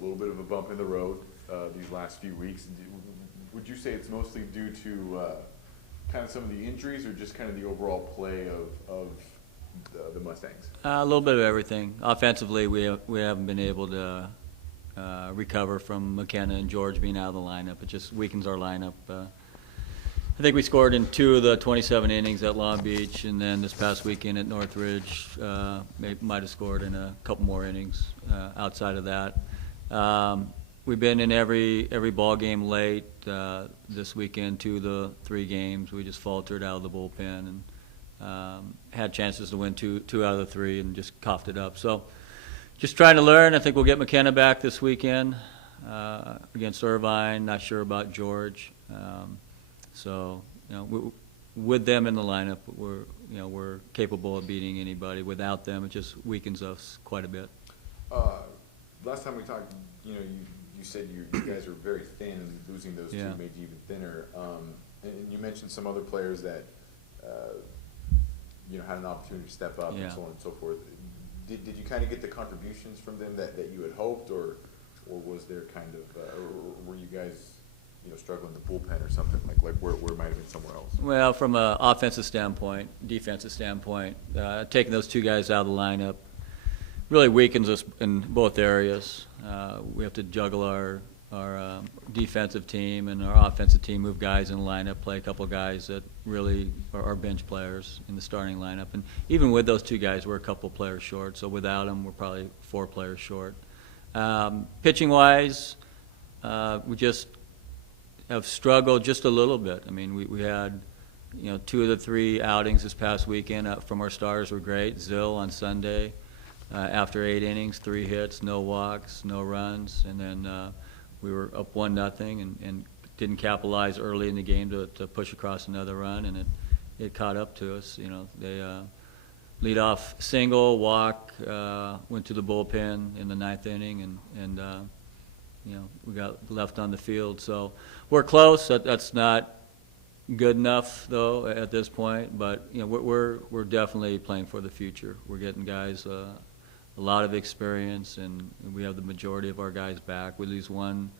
little bit of a bump in the road these last few weeks. Would you say it's mostly due to kind of some of the injuries, or just kind of the overall play of the Mustangs? A little bit of everything. Offensively, we haven't been able to recover from McKenna and George being out of the lineup. It just weakens our lineup. I think we scored in 2 of the 27 innings at Long Beach, and then this past weekend at Northridge, might have scored in a couple more innings outside of that. We've been in every ball game late. This weekend, 2 of the 3 games, we just faltered out of the bullpen and had chances to win two out of the 3 and just coughed it up. So just trying to learn. I think we'll get McKenna back this weekend against Irvine. Not sure about George. So, with them in the lineup, we're capable of beating anybody. Without them, it just weakens us quite a bit. Last time we talked, you said you guys were very thin, and losing those 2 made you even thinner. And you mentioned some other players that had an opportunity to step up and so on and so forth. Did you kind of get the contributions from them that you had hoped, or was there kind of, or were you guys struggling the bullpen or something, like where it might have been somewhere else? Well, from an offensive standpoint, defensive standpoint, taking those 2 guys out of the lineup really weakens us in both areas. We have to juggle our defensive team and our offensive team, move guys in the lineup, play a couple of guys that really are bench players in the starting lineup. And even with those 2 guys, we're a couple of players short. So without them, we're probably 4 players short. Pitching-wise, we just have struggled just a little bit. I mean, we had, 2 of the 3 outings this past weekend from our stars were great. Zill on Sunday, after 8 innings, 3 hits, no walks, no runs, and then we were up 1-0 and didn't capitalize early in the game to push across another run, and it caught up to us. They lead off single, walk, went to the bullpen in the 9th inning, and we got left on the field. So we're close. That's not good enough, though, at this point. But we're definitely playing for the future. We're getting guys a lot of experience, and we have the majority of our guys back. We lose 1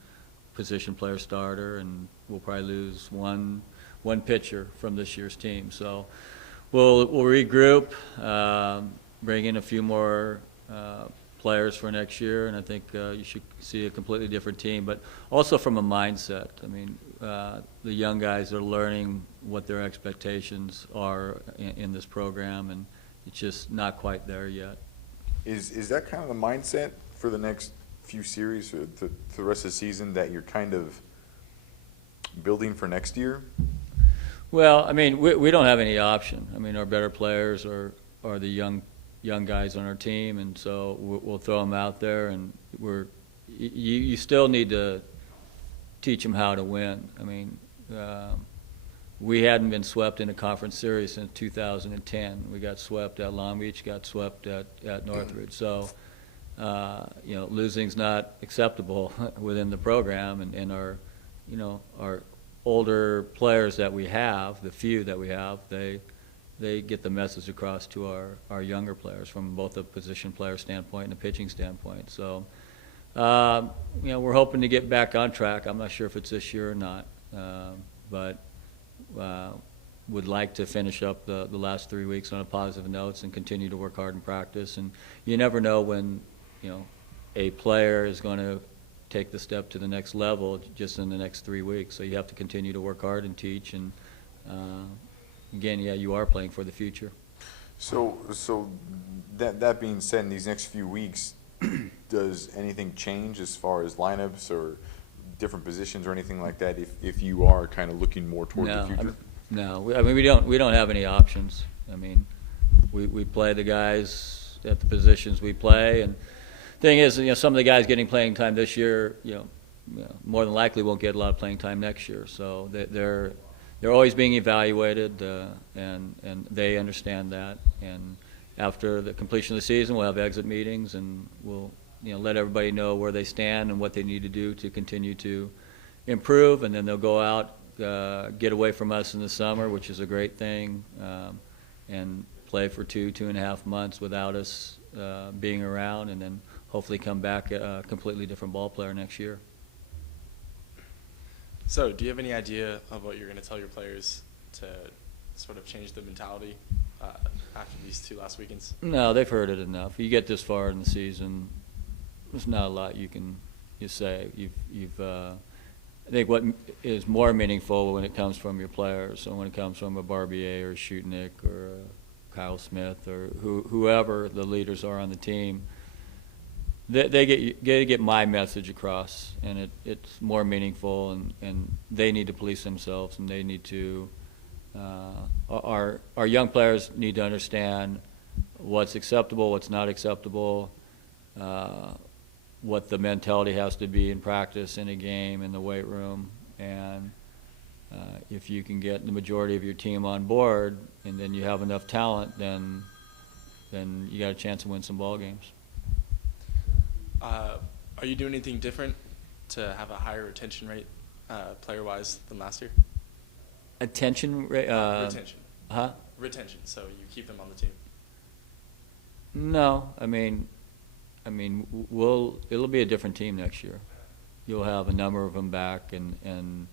position player starter, and we'll probably lose one pitcher from this year's team. So we'll regroup, bring in a few more players for next year, and I think you should see a completely different team. But also from a mindset, I mean, the young guys are learning what their expectations are in this program, and it's just not quite there yet. Is that kind of the mindset for the next few series, or the rest of the season, that you're kind of building for next year? Well, I mean, we don't have any option. I mean, our better players are the young guys on our team, and so we'll throw them out there, and you still need to teach them how to win. I mean, we hadn't been swept in a conference series since 2010. We got swept at Long Beach, got swept at Northridge. So, losing's not acceptable within the program, and our older players that we have, the few that we have, they get the message across to our younger players from both a position player standpoint and a pitching standpoint. So, we're hoping to get back on track. I'm not sure if it's this year or not, but would like to finish up the last 3 weeks on a positive note and continue to work hard in practice. And you never know when, a player is going to take the step to the next level just in the next 3 weeks. So you have to continue to work hard and teach. And again, you are playing for the future. So that being said, in these next few weeks, does anything change as far as lineups or different positions or anything like that, if you are kind of looking more toward the future? No. I mean, we don't have any options. I mean, we play the guys at the positions we play, and thing is, some of the guys getting playing time this year, more than likely won't get a lot of playing time next year. So they're always being evaluated, and they understand that. And after the completion of the season, we'll have exit meetings, and we'll let everybody know where they stand and what they need to do to continue to improve. And then they'll go out, get away from us in the summer, which is a great thing, and play for 2.5 months without us being around, and then hopefully come back a completely different ball player next year. So, do you have any idea of what you're going to tell your players to sort of change the mentality after these 2 last weekends? No, they've heard it enough. You get this far in the season, there's not a lot you say. I think what is more meaningful when it comes from your players, so when it comes from a Barbier or a Shutnick or a Kyle Smith or whoever the leaders are on the team, they get my message across, and it's more meaningful, and they need to police themselves, and they need to our young players need to understand what's acceptable, what's not acceptable, what the mentality has to be in practice, in a game, in the weight room, and if you can get the majority of your team on board, and then you have enough talent, then you got a chance to win some ball games. Are you doing anything different to have a higher retention rate, player-wise, than last year? Attention rate? Retention. Huh? Retention, so you keep them on the team. No, I mean, it'll be a different team next year. You'll have a number of them back, and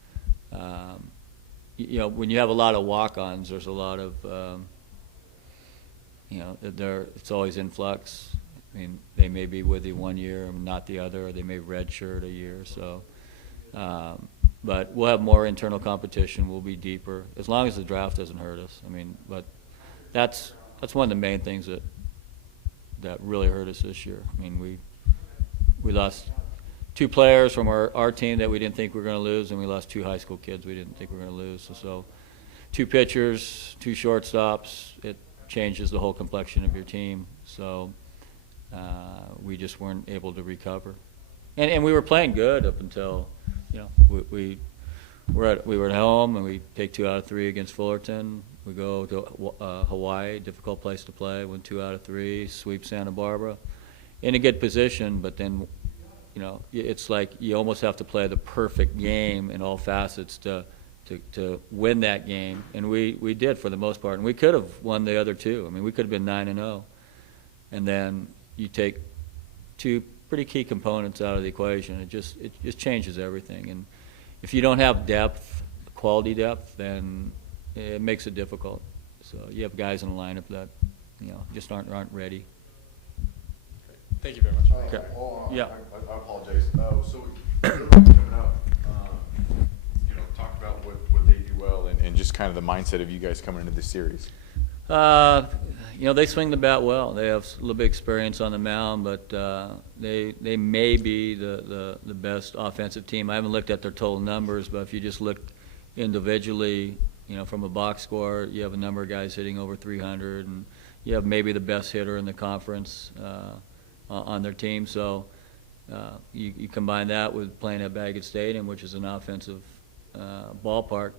you know, when you have a lot of walk-ons, there's a lot of you know, it's always in flux. I mean, they may be with you 1 year and not the other, or they may redshirt a year. So, but we'll have more internal competition. We'll be deeper, as long as the draft doesn't hurt us. I mean, but that's one of the main things that really hurt us this year. I mean, we lost 2 players from our team that we didn't think we were going to lose, and we lost 2 high school kids we didn't think we were going to lose. So 2 pitchers, 2 shortstops, it changes the whole complexion of your team. So we just weren't able to recover, and we were playing good up until, you know, we were at home and we take 2 out of 3 against Fullerton. We go to Hawaii, difficult place to play, win 2 out of 3, sweep Santa Barbara, in a good position. But then, you know, it's like you almost have to play the perfect game in all facets to win that game, and we did for the most part. And we could have won the other 2. I mean, we could have been 9-0, and then you take 2 pretty key components out of the equation. It just changes everything. And if you don't have depth, quality depth, then it makes it difficult. So you have guys in the lineup that, you know, just aren't ready. Great. Thank you very much. Okay. Well, Yeah. I apologize. So coming up, you know, talk about what they do well and just kind of the mindset of you guys coming into this series. You know, they swing the bat well. They have a little bit of experience on the mound, but they may be the best offensive team. I haven't looked at their total numbers, but if you just look individually, you know, from a box score, you have a number of guys hitting over 300, and you have maybe the best hitter in the conference on their team. So you combine that with playing at Baggett Stadium, which is an offensive ballpark.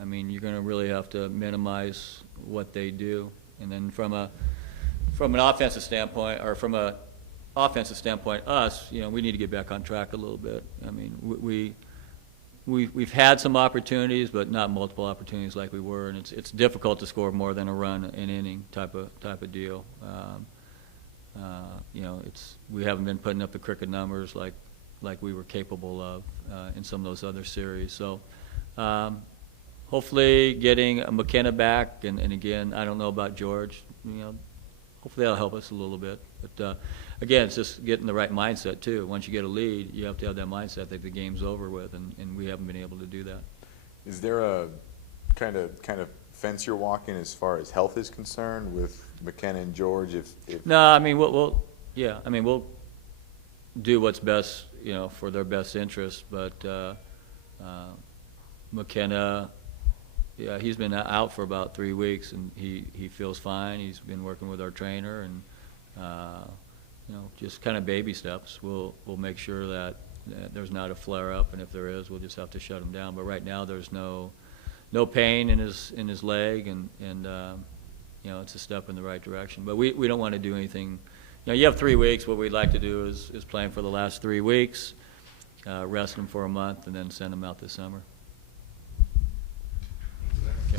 I mean, you're going to really have to minimize what they do. And then from an offensive standpoint, or from a offensive standpoint, us, you know, we need to get back on track a little bit. I mean, we've had some opportunities, but not multiple opportunities like we were, and it's difficult to score more than a run an inning type of deal. You know, we haven't been putting up the cricket numbers like we were capable of in some of those other series. So. Hopefully getting McKenna back, and again, I don't know about George, you know, hopefully that'll help us a little bit. But again, it's just getting the right mindset too. Once you get a lead, you have to have that mindset that the game's over with, and we haven't been able to do that. Is there a kind of fence you're walking as far as health is concerned with McKenna and George? If No, I mean we'll do what's best, you know, for their best interest. But McKenna. Yeah, he's been out for about 3 weeks, and he feels fine. He's been working with our trainer, and you know, just kind of baby steps. We'll make sure that there's not a flare up, and if there is, we'll just have to shut him down. But right now, there's no pain in his leg, and you know, it's a step in the right direction. But we don't want to do anything. You know, you have 3 weeks. What we'd like to do is play him for the last 3 weeks, rest him for a month, and then send him out this summer.